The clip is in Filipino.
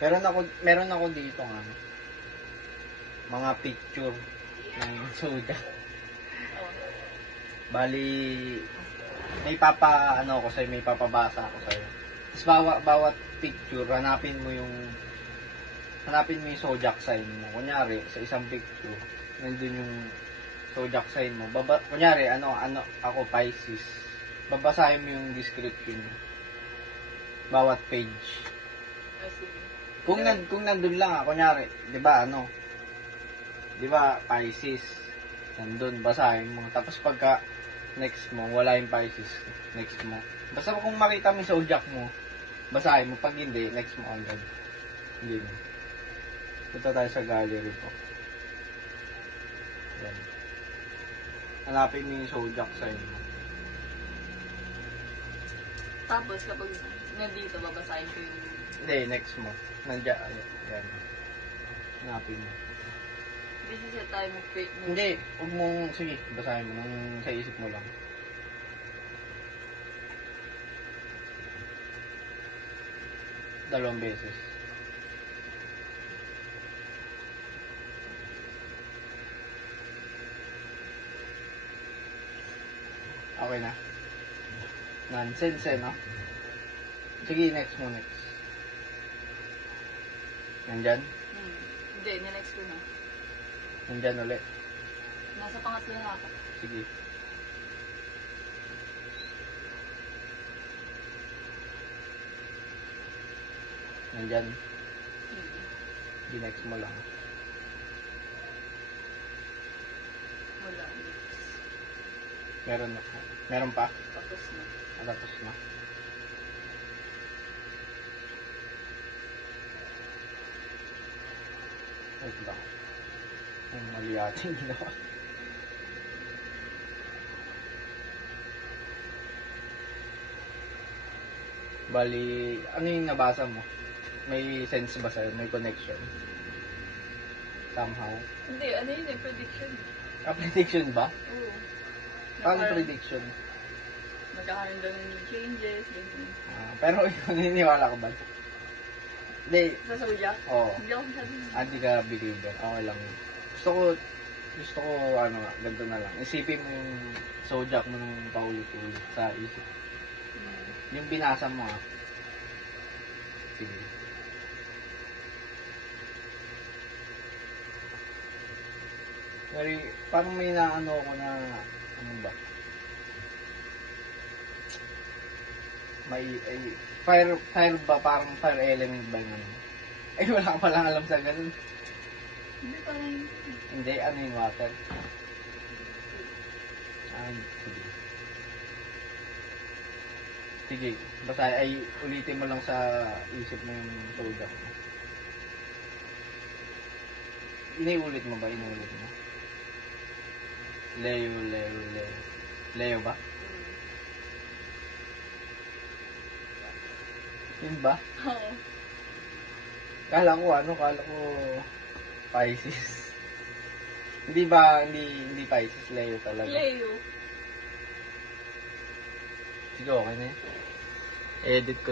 Meron ako dito ng mga picture ng soda. Bali, may papabasa ako sa'yo. Tapos bawat picture, hanapin mo yung zodiac sign mo. Kunyari, sa isang picture, nandun yung zodiac sign mo. Kunyari, ako Pisces. Babasahin mo yung description. Bawat page. Kung nandun lang, kunyari, di ba, Pisces. Nandun, basahin mo. Tapos pagka next mo, wala yung Pisces. Next mo. Basta kung makita mo yung zodiac mo, basahin mo. Pag hindi, next mo agad. Hindi mo. Punta tayo sa gallery po. Yan. Hanapin mo yung zodiac sign mo. Tapos kapag nandito, babasahin ko yung... Hindi, next mo. Nandiyan. Yan. Hanapin mo. This is a time of fake news. Hindi. Huwag mong... Sige, basahin mo. Nung sa isip mo lang. Dalawang beses. Okay na. Nonsense no? Sige, next mo, next. Nandyan? Hindi, ninext ko na. Nandyan ulit. Nasa pangatlo na ako. Sige. Nandyan. Next mo lang. Wala. Meron pa? Tapos na. Tapos na. Wait lang. Ang mali ating ginawa. Bali, ano yung nabasa mo? May sense ba sa'yo? May connection? Somehow? Hindi, ano yun eh, prediction. Prediction ba? Oo. Paano prediction? Magkakaroon daw ng new changes, ganyan. Pero naniniwala ka ba? Hindi. Sa zodiac? Oo. Hindi ako masyadong... Hindi ka believer. Okay lang. Gusto ko, ganito na lang. Isipin mo yung zodiac mo nung paulit-ulit sa isip. Yung binasa mo Sige. Parang may naano ko na, ano ba? Fire ba? Parang fire element ba yun? Wala ka palang alam sa ganun. Hindi, parang... Hindi, ano yung water? Sige. Sige, basta ulitin mo lang sa isip mo yung zodiac mo. Iniulit mo ba? Inulit mo? Leo. Leo ba? Yun ba? Oo. Kala ko Pisces. Hindi ba, hindi Pisces, Leo talaga? Leo. Sige, okay na yun. Edit ko.